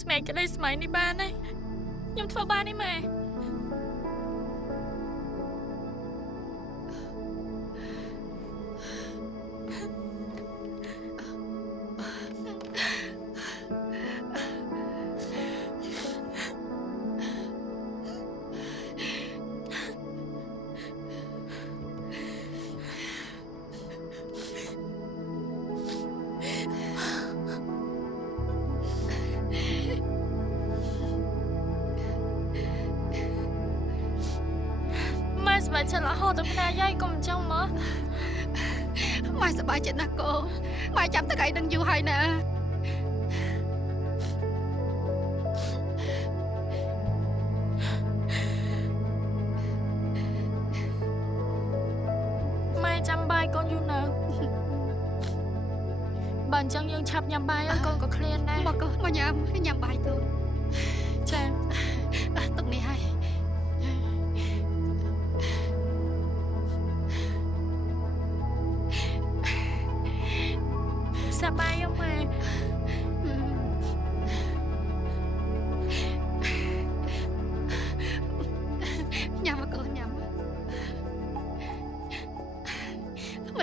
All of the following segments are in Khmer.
ស្មែកក្តីស្មៃនេះបានហើយខ្ញុំធ្វើបានទេម៉ែស្បែកចិត្តរហូតទៅផ្នែកយាយកុំអញ្ចឹងមកម៉ែសប្បាយចិត្តណាស់កូនម៉ែចាំតែថ្ងៃនឹងយូរហើយណាម៉ែចាំបាយកូនយូរនៅបើអញ្ចឹងយើងឆាប់ញ៉ាំបាយហើយកូនក៏ឃ្លានដែរមកកូនមកញ៉ាំបាយកូនចាទឹកនេះហើយសប្បាយអត់ម៉ែញ៉ាំមកកូនញ៉ាំម្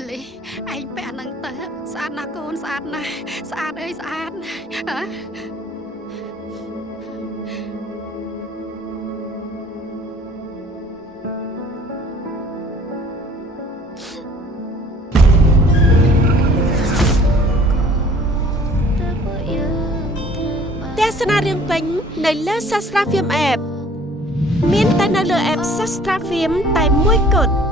ល៉េះឯងពាក់ហ្នឹងទៅស្អាតណាស់កូនស្អាតណាស់ស្អាតអើយស្អាតហ៎ស្នារឿងពេញនៅលើ Sastra Film App មានតែនៅលើ App Sastra Film តែមួយគត់